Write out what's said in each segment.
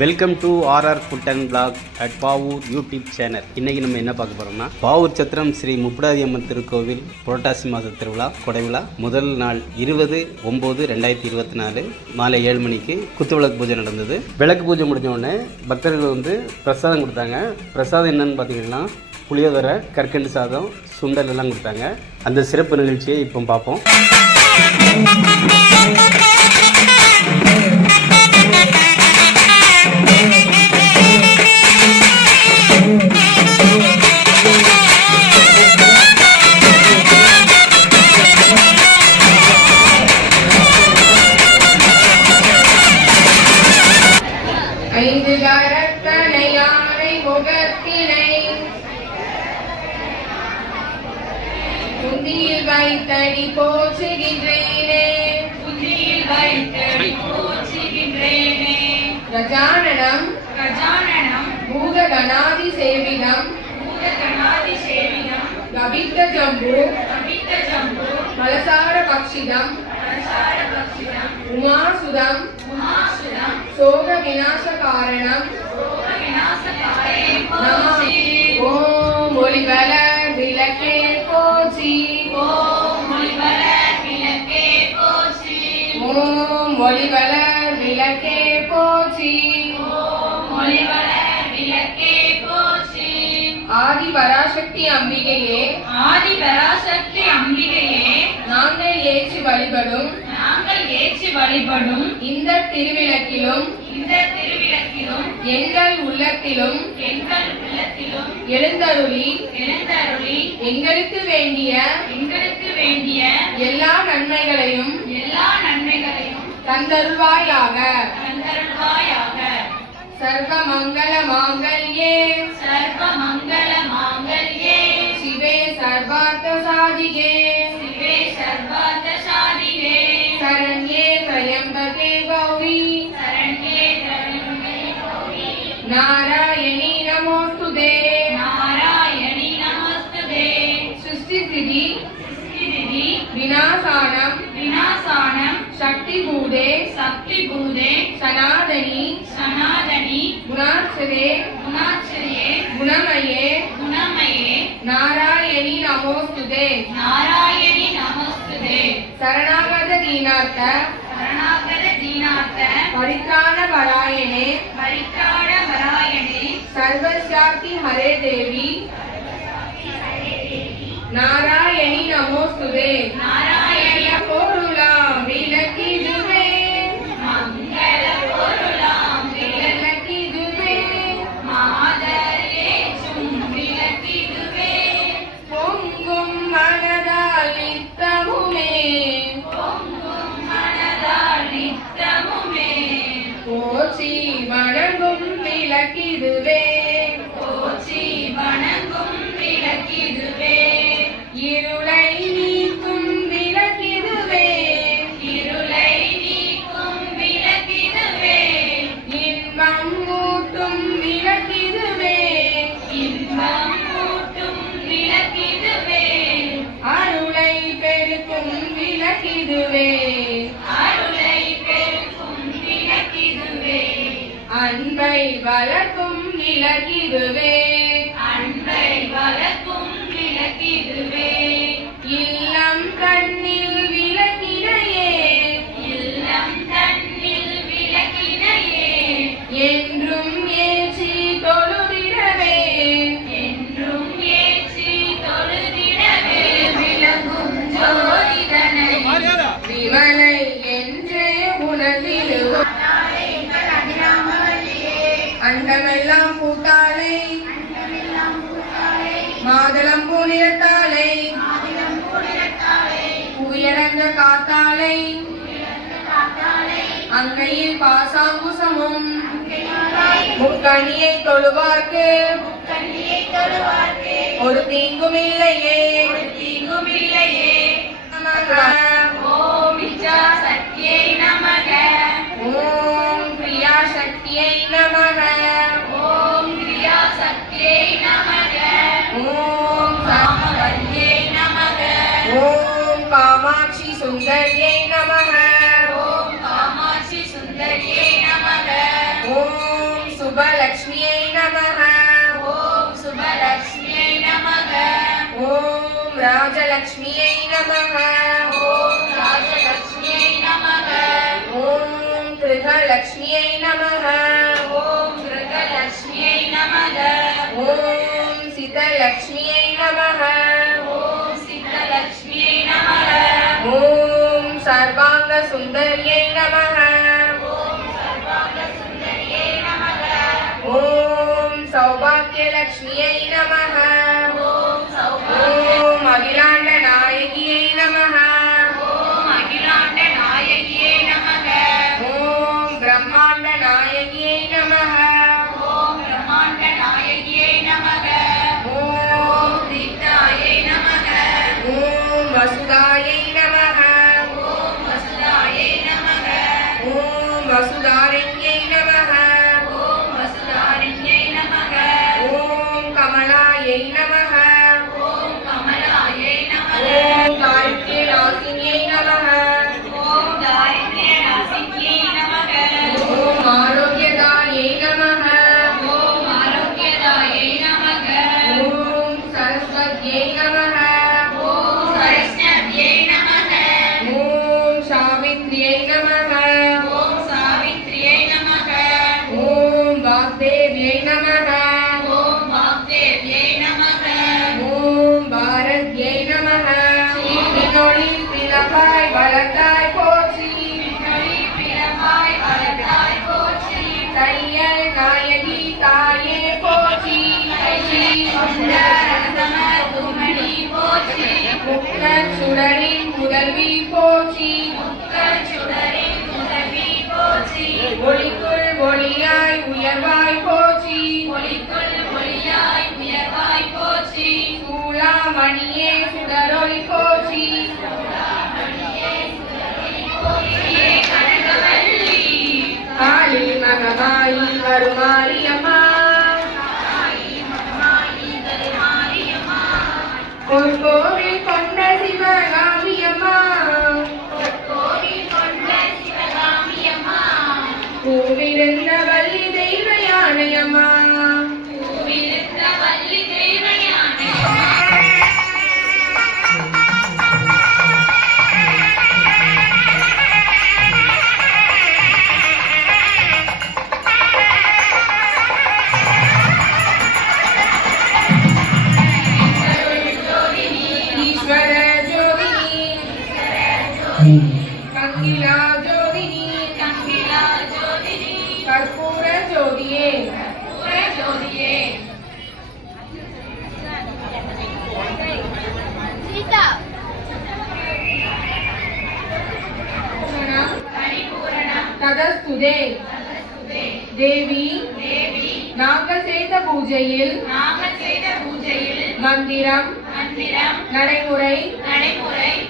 Welcome to RR food and blog at Pavoor YouTube channel இன்னைக்கு நம்ம என்ன பார்க்க போறோம்னா பாவூர் சத்திரம் ஸ்ரீ முப்படாதி அம்மன் திருக்கோவில் புரட்டாசி மாத திருவிழா கொடைவிழா முதல் நாள் இருபது ஒம்பது ரெண்டாயிரத்தி இருபத்தி நாலு மாலை ஏழு மணிக்கு குத்து விளக்கு பூஜை நடந்தது. விளக்கு பூஜை முடிஞ்ச உடனே பக்தர்கள் வந்து பிரசாதம் கொடுத்தாங்க. பிரசாதம் என்னன்னு பார்த்தீங்கன்னா புளியோதரை கற்கண்டு சாதம் சுண்டல் எல்லாம் கொடுத்தாங்க. அந்த சிறப்பு நிகழ்ச்சியை இப்போ பார்ப்போம். கஜானனம் கஜானனம் பூதகணாதி சேவினம் பூதகணாதி சேவினம் கவித்த ஜம்பு கவித்த ஜம்பு மலசார பக்ஷிதம் பிரசார பக்ஷிதம் உமாசுதம் உமாசுரம் சோக விநாச காரணம் ரோக விநாசகாரே நம போற்றி ஓம் ஒளிவல விளக்கே போச்சி ஓம் மொழிவர விளக்கே போற்றி. ஓம் ஒளிவல ஆதி பராசக்தி அம்பிகையே. ஆதி பராசக்தி அம்பிகையே. நாங்கள் ஏற்றி வழிபடும் நாங்கள் ஏற்றி வழிபடும் இந்த திருவிளக்கிலும் இந்த திருவிளக்கிலும் எங்கள் உள்ளத்திலும் எங்கள் உள்ளத்திலும் எழுந்தருளி எழுந்தருளி எங்களுக்கு வேண்டிய எங்களுக்கு வேண்டிய எல்லா நன்மைகளையும் எல்லா நன்மைகளையும் தந்தருள்வாயாக. தந்தருள்வாயாக. சர்வ மங்கள மாங்கல்யே சர்வ மங்கள மாங்கல்யே சிவே சர்வார்த்த சாதிகே சிவே சர்வார்த்த சாதிகே சரண்யே திரையம்பகே கௌரி சரண்யே சரண்யே கௌரி நாராயணி நமோஸ்துதே. நாராயணி நமஸ்துதே. சிருஷ்டி ஸ்திதி ஸ்திதி விநாசானம். விநாசானம் சக்தி பூதே சக்தி பூதே சனாதனி சனாதனி குணாட்சரே குணாச்சரியே குணமயே குணமயே நாராயணி நமோஸ்துதே. நாராயணி நமஸ்துதே. சரணாகத தீனார்த்த சரணாகத தீனார்த்த பரித்ராண பராயணே. பரித்ராண வராயணே சர்வசாப்தி ஹரே தேவி. அன்பை வளர்க்கும் விளக்கிதுவே அன்பை வளர்க்கும் காத்தாலை. அங்கையில் பாசாங்குசமும். முக்கணியை தொழுவார்க்கு. ஒரு தீங்கும் இல்லையே தீங்கும் இல்லையே ஓம் இச்சா சக்தியை நமக ஓம் பிரியா சக்தியை நமக. சுந்தரியை நமக. ஓம் காமாட்சி சுந்தரியே நமக. ஓம் சுபலக்ஷ்மியை நமः ஓம் சுபலக்ஷ்மியை நமக. ஓம் ராஜலக்ஷ்மியை நமः ஓம் ராஜலக்ஷ்மியை நமக. ஓம் கிருஹலக்ஷ்மியை நமः ஓம் கிருகலக்ஷ்மியை நமக. ஓம் சிதலக்ஷ்மியை சர்வாங்க சுந்தரியை ஓம் நமக. ஓம் சௌபாக்கியலக்ஷ்மியை நமः ஓம் சௌபாகிய ஓம் அகிலாண்ட சுடரின் முதல்வி போச்சி சுடரின் முதவி போற்றி. ஒளிக்குள் ஒளியாய் உயர்வாய் போச்சி ஒளிக்குள் ஒளியாய் உயர்வாய் போற்றி. சூளாமணியே சுடரொளி போ ததஸ்துதே தேவி தேவி நாங்கள் செய்த பூஜையில் நாங்கள் செய்த பூஜையில் மந்திரம் நடைமுறை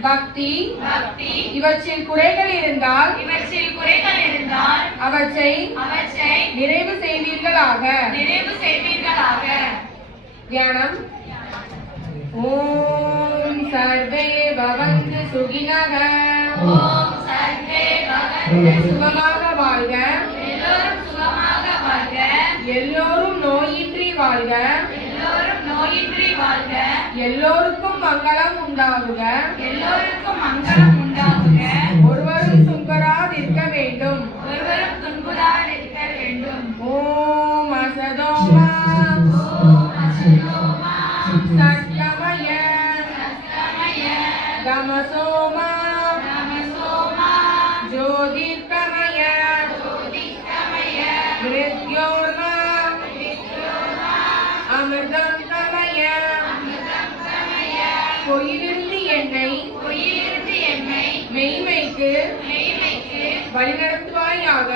பக்தி பக்தி இவற்றில் குறைகள் இருந்தால் இவற்றில் குறைகள் இருந்தால் அவற்றை அவற்றை நிறைவு செய்வீர்களாக. நிறைவு செய்வீர்களாக. தியானம். ஓம் சர்வே பவந்து சுகினக. ஓம் சர்வே பகவன் சுகமாக வாழ்க. எல்லோரும் சுகமாக வாழ்க. எல்லோரும் நோயின்றி வாழ்க. எல்லோரும் நோயின்றி வாழ்க. எல்லோருக்கும் மங்களம் உண்டாகுக. எல்லோருக்கும் மங்களம் உண்டாகுக. ஒருவரும் சுங்கராதிருக்க வேண்டும். ஒருவரும் துன்புறால் இருக்க வேண்டும். ஓம் அசதோமா. ஓம் சத்யமய சத்தமய தமசோமா வழிநடத்துவாயாக.